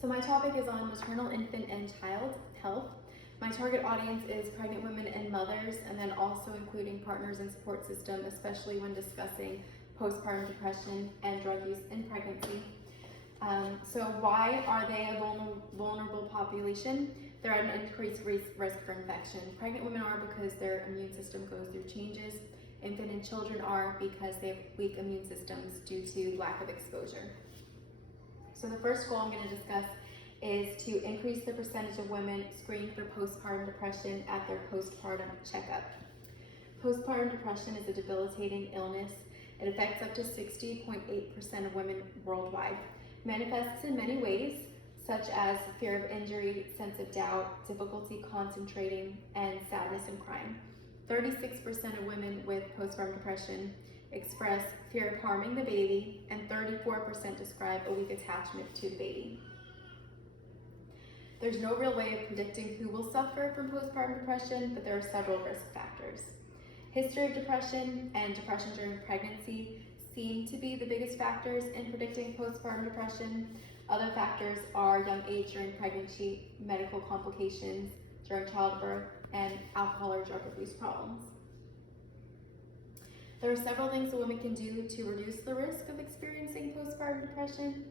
So my topic is on maternal, infant, and child health. My target audience is pregnant women and mothers, and then also including partners and support system, especially when discussing postpartum depression and drug use in pregnancy. So why are they a vulnerable population? They're at an increased risk for infection. Pregnant women are because their immune system goes through changes. Infant and children are because they have weak immune systems due to lack of exposure. So the first goal I'm going to discuss is to increase the percentage of women screened for postpartum depression at their postpartum checkup. Postpartum depression is a debilitating illness. It affects up to 60.8% of women worldwide. Manifests in many ways, such as fear of injury, sense of doubt, difficulty concentrating, and sadness and crying. 36% of women with postpartum depression express fear of harming the baby, and 34% describe a weak attachment to the baby. There's no real way of predicting who will suffer from postpartum depression, but there are several risk factors. History of depression and depression during pregnancy seem to be the biggest factors in predicting postpartum depression. Other factors are young age during pregnancy, medical complications during childbirth, and alcohol or drug abuse problems. There are several things a woman can do to reduce the risk of experiencing postpartum depression.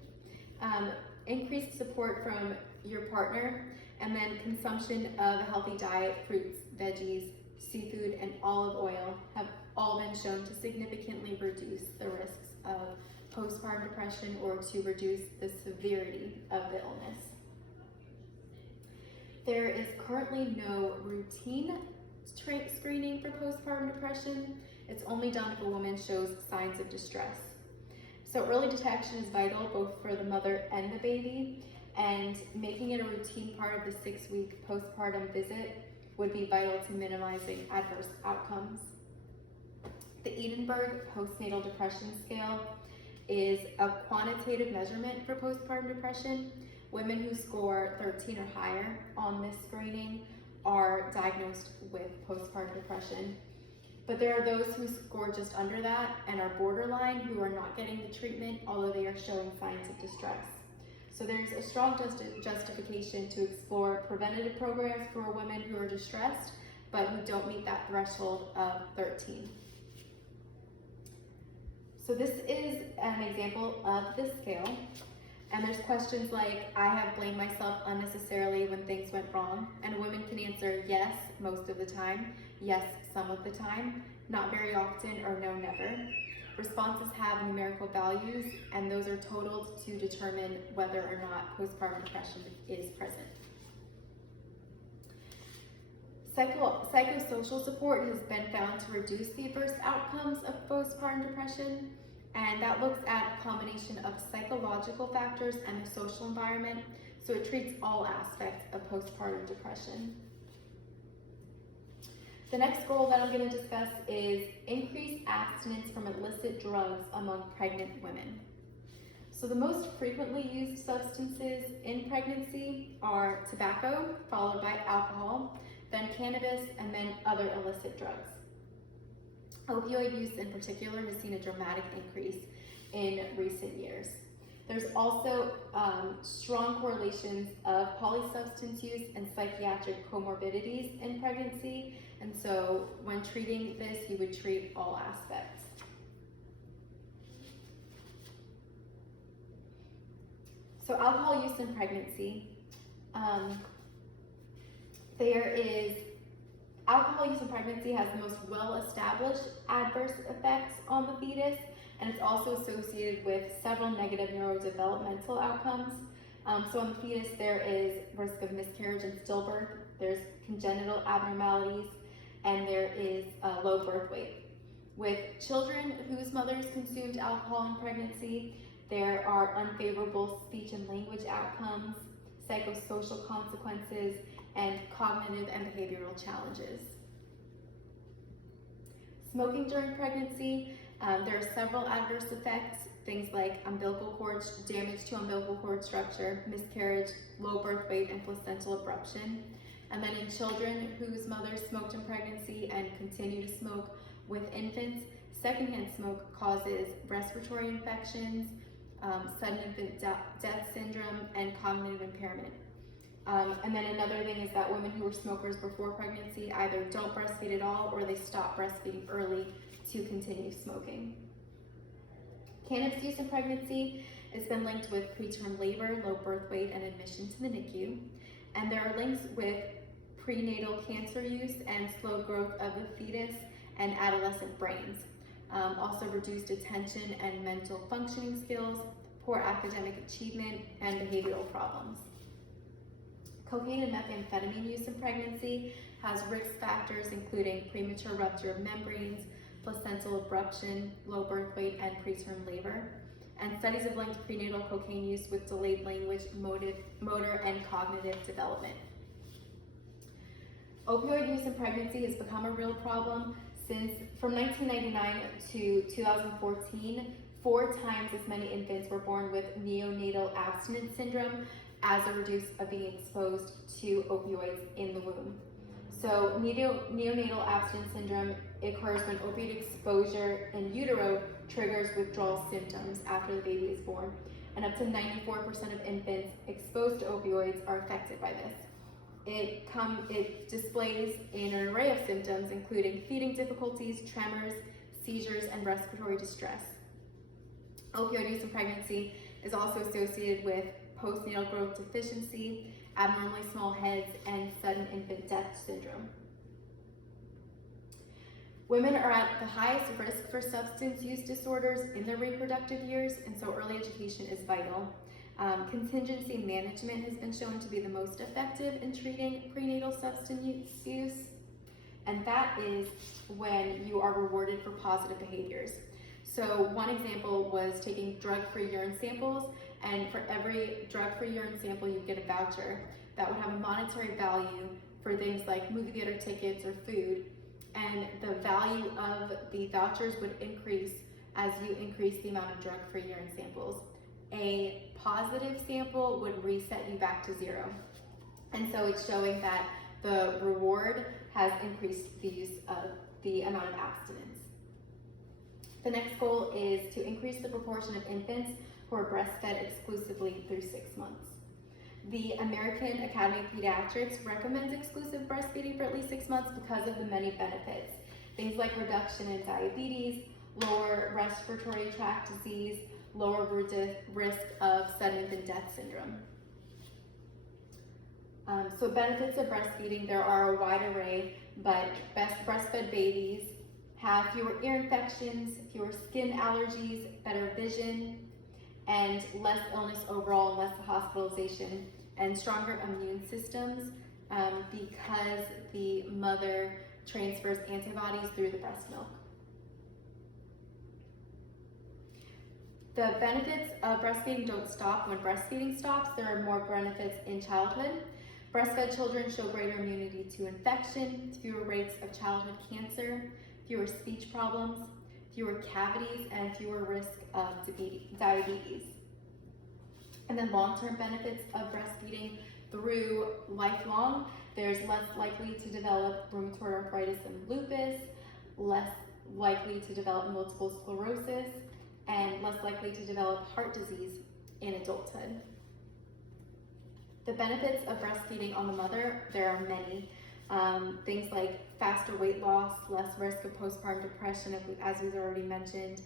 Increased support from your partner, and then consumption of a healthy diet, fruits, veggies, seafood, and olive oil have all been shown to significantly reduce the risks of postpartum depression or to reduce the severity of the illness. There is currently no routine screening for postpartum depression. It's only done if a woman shows signs of distress. So early detection is vital both for the mother and the baby, and making it a routine part of the 6-week postpartum visit would be vital to minimizing adverse outcomes. The Edinburgh Postnatal Depression Scale is a quantitative measurement for postpartum depression. Women who score 13 or higher on this screening are diagnosed with postpartum depression. But there are those who score just under that and are borderline, who are not getting the treatment, although they are showing signs of distress. So there's a strong justification to explore preventative programs for women who are distressed, but who don't meet that threshold of 13. So this is an example of this scale. And there's questions like, I have blamed myself unnecessarily when things went wrong. And a woman can answer yes most of the time, yes some of the time, not very often, or no never. Responses have numerical values, and those are totaled to determine whether or not postpartum depression is present. Psychosocial support has been found to reduce the adverse outcomes of postpartum depression, and that looks at a combination of psychological factors and the social environment, so it treats all aspects of postpartum depression. The next goal that I'm going to discuss is increased abstinence from illicit drugs among pregnant women. So the most frequently used substances in pregnancy are tobacco, followed by alcohol, then cannabis, and then other illicit drugs. Opioid use in particular has seen a dramatic increase in recent years. There's also strong correlations of polysubstance use and psychiatric comorbidities in pregnancy, and so when treating this, you would treat all aspects. So alcohol use in pregnancy. Alcohol use in pregnancy has the most well-established adverse effects on the fetus, and it's also associated with several negative neurodevelopmental outcomes. So on the fetus, there is risk of miscarriage and stillbirth, there's congenital abnormalities, and there is low birth weight. With children whose mothers consumed alcohol in pregnancy, there are unfavorable speech and language outcomes, psychosocial consequences, and cognitive and behavioral challenges. Smoking during pregnancy, there are several adverse effects, things like damage to umbilical cord structure, miscarriage, low birth weight, and placental abruption. And then in children whose mothers smoked in pregnancy and continue to smoke with infants, secondhand smoke causes respiratory infections, sudden infant death syndrome, and cognitive impairment. And then another thing is that women who were smokers before pregnancy either don't breastfeed at all or they stop breastfeeding early to continue smoking. Cannabis use in pregnancy has been linked with preterm labor, low birth weight, and admission to the NICU. And there are links with prenatal cancer use and slow growth of the fetus and adolescent brains. Also reduced attention and mental functioning skills, poor academic achievement, and behavioral problems. Cocaine and methamphetamine use in pregnancy has risk factors including premature rupture of membranes, placental abruption, low birth weight, and preterm labor. And studies have linked prenatal cocaine use with delayed language, motor, and cognitive development. Opioid use in pregnancy has become a real problem since from 1999 to 2014, 4 times as many infants were born with neonatal abstinence syndrome as a result of being exposed to opioids in the womb. So neonatal abstinence syndrome occurs when opioid exposure in utero triggers withdrawal symptoms after the baby is born, and up to 94% of infants exposed to opioids are affected by this. It displays in an array of symptoms including feeding difficulties, tremors, seizures, and respiratory distress. Opioid use in pregnancy is also associated with postnatal growth deficiency, abnormally small heads, and sudden infant death syndrome. Women are at the highest risk for substance use disorders in their reproductive years, and so early education is vital. Contingency management has been shown to be the most effective in treating prenatal substance use, and that is when you are rewarded for positive behaviors. So one example was taking drug-free urine samples, and for every drug-free urine sample you get a voucher that would have a monetary value for things like movie theater tickets or food, and the value of the vouchers would increase as you increase the amount of drug-free urine samples. A positive sample would reset you back to 0. And so it's showing that the reward has increased the use of the amount of abstinence. The next goal is to increase the proportion of infants who are breastfed exclusively through 6 months. The American Academy of Pediatrics recommends exclusive breastfeeding for at least 6 months because of the many benefits. Things like reduction in diabetes, lower respiratory tract disease, lower risk of sudden infant death syndrome. So benefits of breastfeeding, there are a wide array, but breastfed babies have fewer ear infections, fewer skin allergies, better vision, and less illness overall, and less hospitalization, and stronger immune systems because the mother transfers antibodies through the breast milk. The benefits of breastfeeding don't stop when breastfeeding stops. There are more benefits in childhood. Breastfed children show greater immunity to infection, fewer rates of childhood cancer, fewer speech problems, fewer cavities, and fewer risk of diabetes. And then long-term benefits of breastfeeding through lifelong, there's less likely to develop rheumatoid arthritis and lupus, less likely to develop multiple sclerosis, and less likely to develop heart disease in adulthood. The benefits of breastfeeding on the mother, there are many. Things like faster weight loss, less risk of postpartum depression, as we've already mentioned,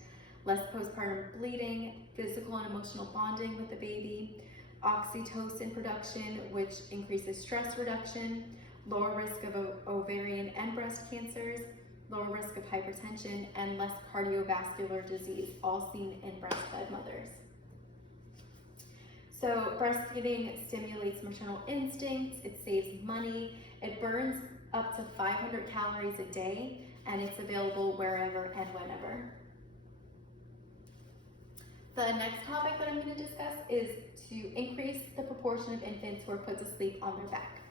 less postpartum bleeding, physical and emotional bonding with the baby, oxytocin production, which increases stress reduction, lower risk of ovarian and breast cancers, lower risk of hypertension, and less cardiovascular disease, all seen in breastfed mothers. So breastfeeding stimulates maternal instincts, it saves money, it burns up to 500 calories a day, and it's available wherever and whenever. The next topic that I'm going to discuss is to increase the proportion of infants who are put to sleep on their back.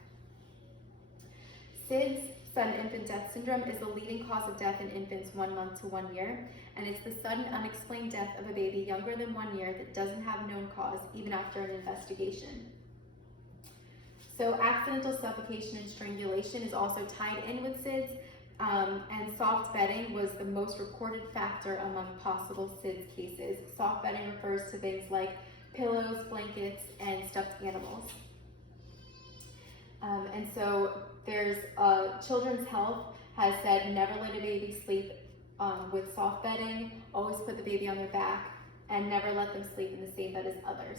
SIDS, sudden infant death syndrome, is the leading cause of death in infants 1 month to 1 year, and it's the sudden unexplained death of a baby younger than 1 year that doesn't have a known cause even after an investigation. So accidental suffocation and strangulation is also tied in with SIDS. And soft bedding was the most reported factor among possible SIDS cases. Soft bedding refers to things like pillows, blankets, and stuffed animals. And so there's Children's Health has said never let a baby sleep with soft bedding, always put the baby on their back, and never let them sleep in the same bed as others.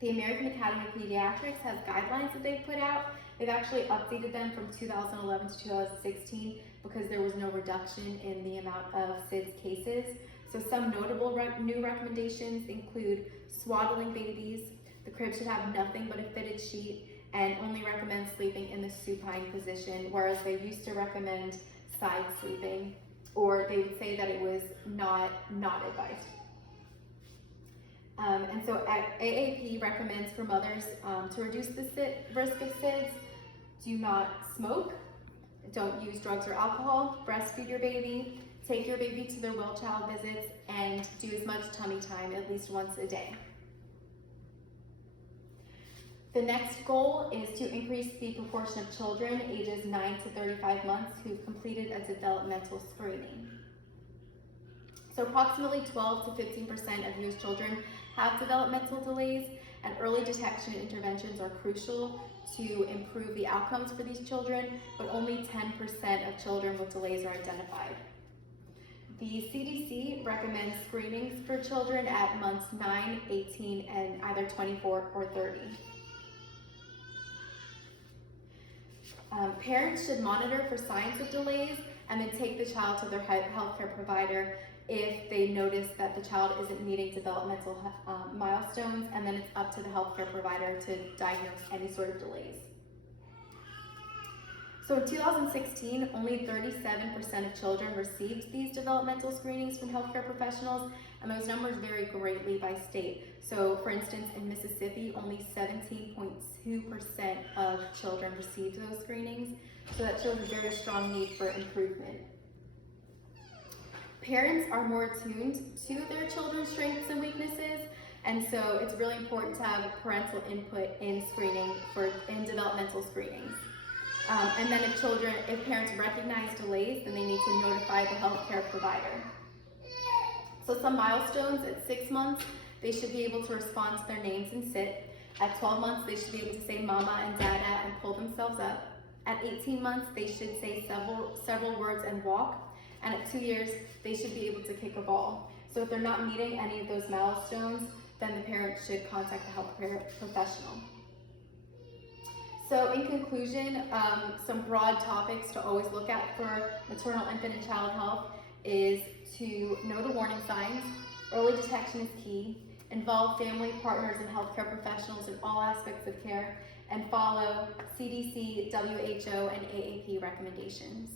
The American Academy of Pediatrics has guidelines that they've put out. They've actually updated them from 2011 to 2016 because there was no reduction in the amount of SIDS cases. So some notable new recommendations include swaddling babies. The crib should have nothing but a fitted sheet and only recommend sleeping in the supine position, whereas they used to recommend side sleeping, or they would say that it was not advised. And so AAP recommends for mothers to reduce the risk of SIDS: do not smoke, don't use drugs or alcohol, breastfeed your baby, take your baby to their well child visits, and do as much tummy time at least once a day. The next goal is to increase the proportion of children ages 9 to 35 months who've completed a developmental screening. So approximately 12 to 15% of US children have developmental delays, and early detection and interventions are crucial to improve the outcomes for these children, but only 10% of children with delays are identified. The CDC recommends screenings for children at months 9, 18, and either 24 or 30. Parents should monitor for signs of delays and then take the child to their healthcare provider if they notice that the child isn't meeting developmental milestones, and then it's up to the healthcare provider to diagnose any sort of delays. So in 2016, only 37% of children received these developmental screenings from healthcare professionals, and those numbers vary greatly by state. So for instance, in Mississippi, only 17.2% of children received those screenings, so that shows a very strong need for improvement. Parents are more attuned to their children's strengths and weaknesses, and so it's really important to have parental input in screening in developmental screenings. And then if parents recognize delays, then they need to notify the healthcare provider. So some milestones: at 6 months, they should be able to respond to their names and sit. At 12 months, they should be able to say mama and dada and pull themselves up. At 18 months, they should say several words and walk. And at 2 years, they should be able to kick a ball. So if they're not meeting any of those milestones, then the parent should contact a healthcare professional. So in conclusion, some broad topics to always look at for maternal, infant, and child health is to know the warning signs. Early detection is key. Involve family, partners, and healthcare professionals in all aspects of care, and follow CDC, WHO, and AAP recommendations.